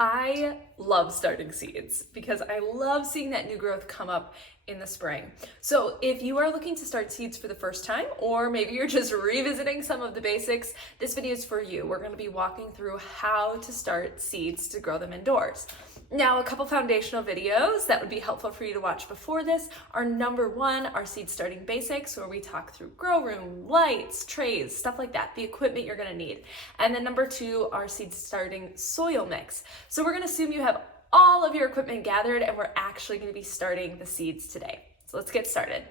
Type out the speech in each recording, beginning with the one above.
I love starting seeds because I love seeing that new growth come up in the spring. So if you are looking to start seeds for the first time, or maybe you're just revisiting some of the basics, this video is for you. We're going to be walking through how to start seeds to grow them indoors. Now, a couple foundational videos that would be helpful for you to watch before this are number one, our seed starting basics, where we talk through grow room, lights, trays, stuff like that, the equipment you're gonna need. And then number two, our seed starting soil mix. So we're gonna assume you have all of your equipment gathered and we're actually gonna be starting the seeds today. So let's get started.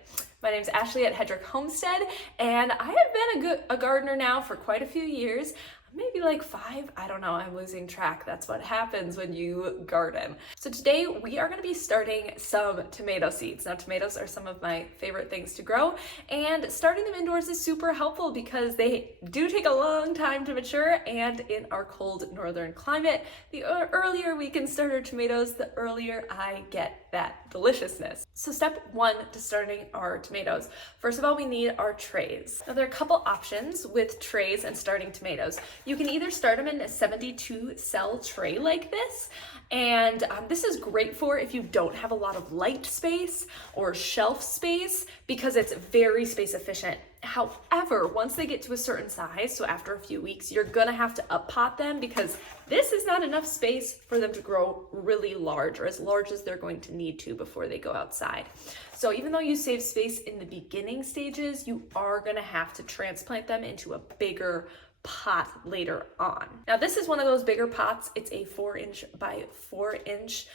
My name is Ashley at Hedrick Homestead, and I have been a gardener now for quite a few years. Maybe like 5, I don't know, I'm losing track. That's what happens when you garden. So today we are gonna be starting some tomato seeds. Now, tomatoes are some of my favorite things to grow, and starting them indoors is super helpful because they do take a long time to mature, and in our cold northern climate, the earlier we can start our tomatoes, the earlier I get that deliciousness. So step one to starting our tomatoes. First of all, we need our trays. Now, there are a couple options with trays and starting tomatoes. You can either start them in a 72 cell tray like this, and this is great for if you don't have a lot of light space or shelf space because it's very space efficient. However, once they get to a certain size, so after a few weeks, you're gonna have to up pot them because this is not enough space for them to grow really large, or as large as they're going to need to before they go outside. So even though you save space in the beginning stages, you are gonna have to transplant them into a bigger pot later on. Now, this is one of those bigger pots. It's a 4-inch by 4-inch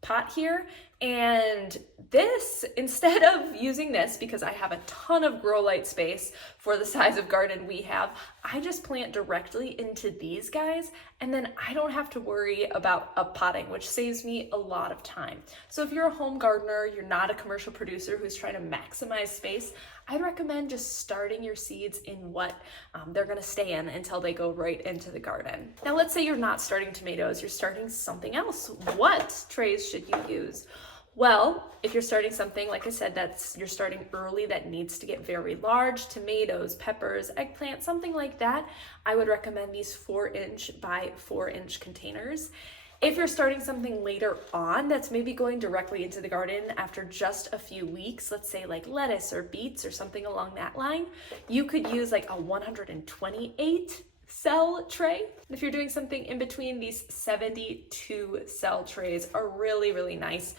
pot here, and this, instead of using this, because I have a ton of grow light space for the size of garden we have, I just plant directly into these guys, and then I don't have to worry about up potting, which saves me a lot of time. So if you're a home gardener, you're not a commercial producer who's trying to maximize space, I'd recommend just starting your seeds in what they're gonna stay in until they go right into the garden. Now, let's say you're not starting tomatoes, you're starting something else. What trays should you use? Well, if you're starting something, like I said, you're starting early, that needs to get very large, tomatoes, peppers, eggplant, something like that, I would recommend these 4-inch by 4-inch containers. If you're starting something later on that's maybe going directly into the garden after just a few weeks, let's say like lettuce or beets or something along that line, you could use like a 128 cell tray. If you're doing something in between, these 72 cell trays are really, really nice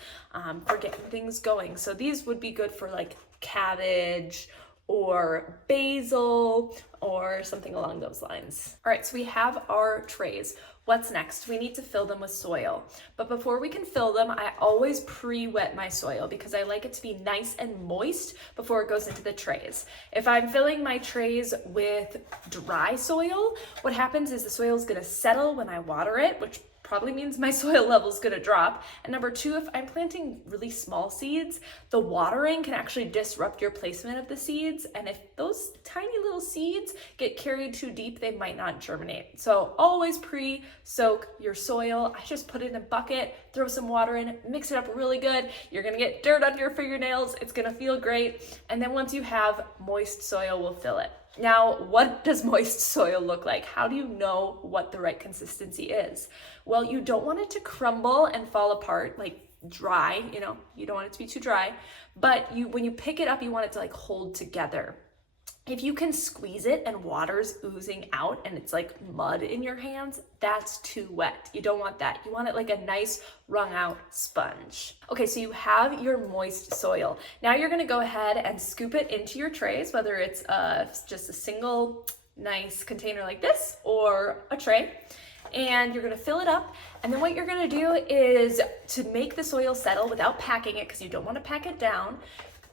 for getting things going. So these would be good for like cabbage or basil or something along those lines. All right, so we have our trays. What's next? We need to fill them with soil. But before we can fill them, I always pre-wet my soil because I like it to be nice and moist before it goes into the trays. If I'm filling my trays with dry soil, what happens is the soil is gonna settle when I water it, which probably means my soil level is going to drop. And number two, if I'm planting really small seeds, the watering can actually disrupt your placement of the seeds. And if those tiny little seeds get carried too deep, they might not germinate. So always pre-soak your soil. I just put it in a bucket, throw some water in, mix it up really good. You're going to get dirt under your fingernails. It's going to feel great. And then once you have moist soil, we'll fill it. Now, what does moist soil look like? How do you know what the right consistency is? Well, you don't want it to crumble and fall apart, like dry, you don't want it to be too dry, but when you pick it up, you want it to like hold together. If you can squeeze it and water's oozing out and it's like mud in your hands, that's too wet. You don't want that. You want it like a nice wrung out sponge. Okay, so you have your moist soil. Now you're gonna go ahead and scoop it into your trays, whether it's just a single nice container like this or a tray. And you're gonna fill it up. And then what you're gonna do is, to make the soil settle without packing it, because you don't wanna pack it down,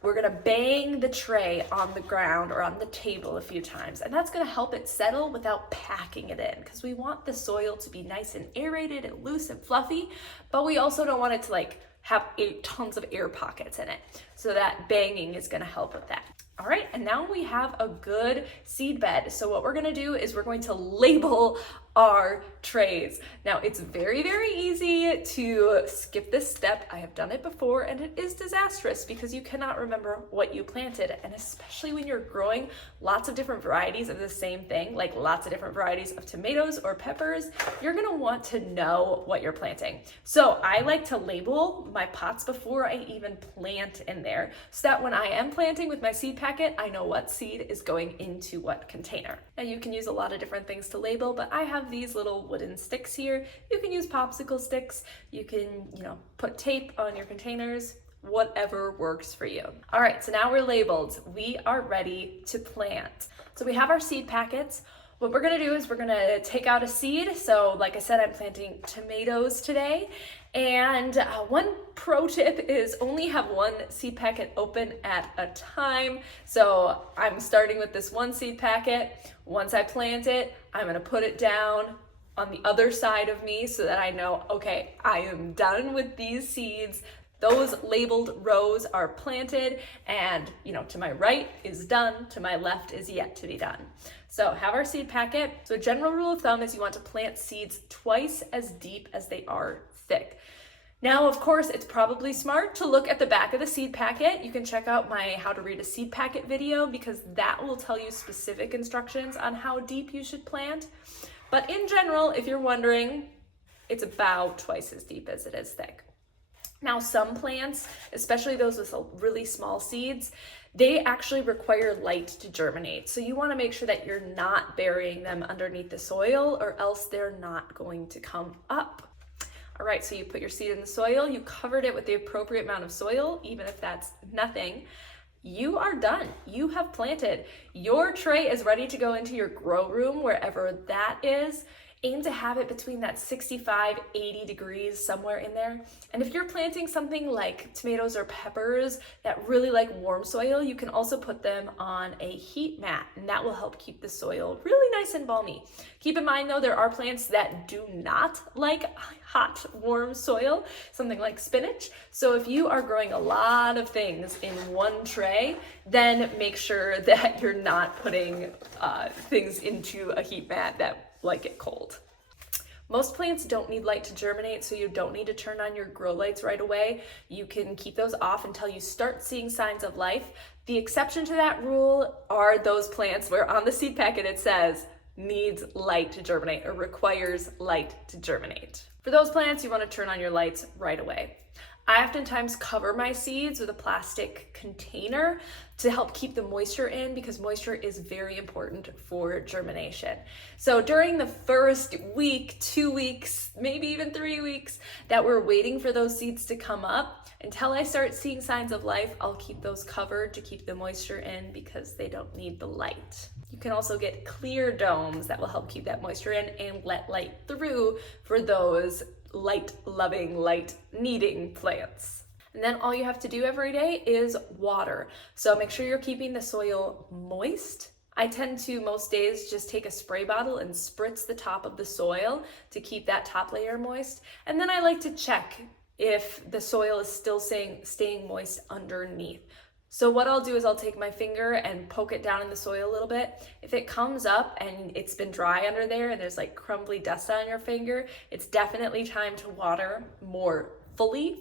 we're gonna bang the tray on the ground or on the table a few times, and that's gonna help it settle without packing it in, because we want the soil to be nice and aerated and loose and fluffy, but we also don't want it to like have tons of air pockets in it. So that banging is gonna help with that. All right, and now we have a good seed bed. So what we're gonna do is we're going to label our trays. Now it's very, very easy to skip this step. I have done it before and it is disastrous because you cannot remember what you planted. And especially when you're growing lots of different varieties of the same thing, like lots of different varieties of tomatoes or peppers, you're gonna want to know what you're planting. So I like to label my pots before I even plant in there so that when I am planting with my seed packet, I know what seed is going into what container. And you can use a lot of different things to label, but I have these little wooden sticks here. You can use popsicle sticks. You can, put tape on your containers, whatever works for you. All right, so now we're labeled. We are ready to plant. So we have our seed packets. What we're gonna do is we're gonna take out a seed. So like I said, I'm planting tomatoes today. And one pro tip is only have one seed packet open at a time. So I'm starting with this one seed packet. Once I plant it, I'm gonna put it down on the other side of me so that I know, okay, I am done with these seeds. Those labeled rows are planted and, to my right is done, to my left is yet to be done. So have our seed packet. So a general rule of thumb is you want to plant seeds twice as deep as they are thick. Now, of course, it's probably smart to look at the back of the seed packet. You can check out my how to read a seed packet video because that will tell you specific instructions on how deep you should plant. But in general, if you're wondering, it's about twice as deep as it is thick. Now, some plants, especially those with really small seeds, they actually require light to germinate. So you want to make sure that you're not burying them underneath the soil or else they're not going to come up. All right, so you put your seed in the soil, you covered it with the appropriate amount of soil, even if that's nothing. You are done. You have planted. Your tray is ready to go into your grow room, wherever that is. Aim to have it between that 65, 80 degrees, somewhere in there. And if you're planting something like tomatoes or peppers that really like warm soil, you can also put them on a heat mat, and that will help keep the soil really nice and balmy. Keep in mind though, there are plants that do not like hot, warm soil, something like spinach. So if you are growing a lot of things in one tray, then make sure that you're not putting things into a heat mat that like it cold. Most plants don't need light to germinate, so you don't need to turn on your grow lights right away. You can keep those off until you start seeing signs of life. The exception to that rule are those plants where on the seed packet it says needs light to germinate or requires light to germinate. For those plants, you want to turn on your lights right away. I oftentimes cover my seeds with a plastic container to help keep the moisture in because moisture is very important for germination. So during the first week, 2 weeks, maybe even 3 weeks that we're waiting for those seeds to come up, until I start seeing signs of life, I'll keep those covered to keep the moisture in because they don't need the light. You can also get clear domes that will help keep that moisture in and let light through for those light-loving, light-needing plants. And then all you have to do every day is water. So make sure you're keeping the soil moist. I tend to most days just take a spray bottle and spritz the top of the soil to keep that top layer moist. And then I like to check if the soil is still staying moist underneath. So what I'll do is I'll take my finger and poke it down in the soil a little bit. If it comes up and it's been dry under there and there's like crumbly dust on your finger, it's definitely time to water more fully.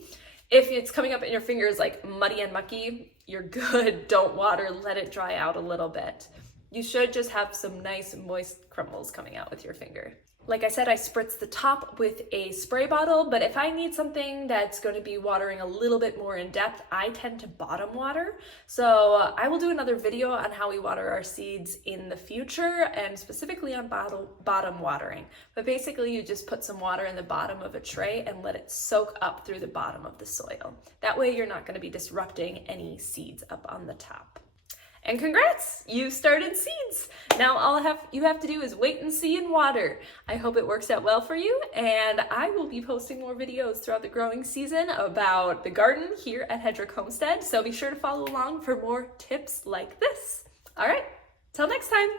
If it's coming up and your finger is like muddy and mucky, you're good. Don't water, let it dry out a little bit. You should just have some nice moist crumbles coming out with your finger. Like I said, I spritz the top with a spray bottle, but if I need something that's going to be watering a little bit more in depth, I tend to bottom water. So I will do another video on how we water our seeds in the future and specifically on bottom watering. But basically you just put some water in the bottom of a tray and let it soak up through the bottom of the soil. That way you're not going to be disrupting any seeds up on the top. And congrats, you started seeds. Now all you have to do is wait and see and water. I hope it works out well for you, and I will be posting more videos throughout the growing season about the garden here at Hedrick Homestead, so be sure to follow along for more tips like this. All right, till next time.